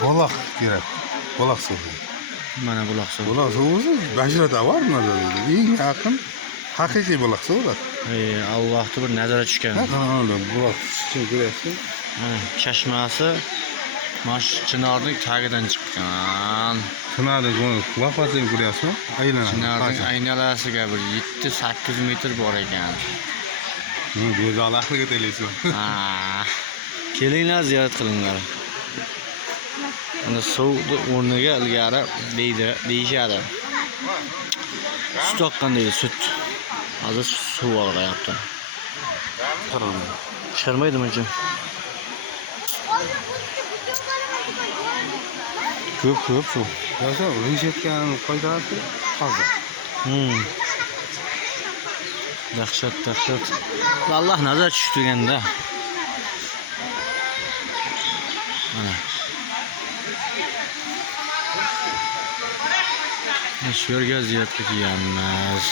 Buloq kerak. Buloq suvi. Mana buloq suvi. Buloq suvi Bashirada bor nazarda. Eng yaqin haqiqiy buloq suvi. Allohga bir nazar tushgan. Mana buloq suvi ko'ryapsiz. Chashmasi mana shu chinorning tagidan chiqqan. Chinorning qiyofasini ko'ryapsizmi? Aylanadi. Chinorning aynalasiga bir 7-8 metr bor ekan. Go'zal ahliga telaysiz. Kelinglar ziyorat qilinglar. Ana suvni o'rniga ilgari deyishadi. Sut oqqan deydi, sut. Hozir suv oqayapti. Chiqarmaydimi hech? Ko'p suv. Yo'sa, reshetgan qo'ydasi hozir. Dahshat. Alloh nazar tushtirganda. Mana. Shu yerga ziyoratga kelganmiz.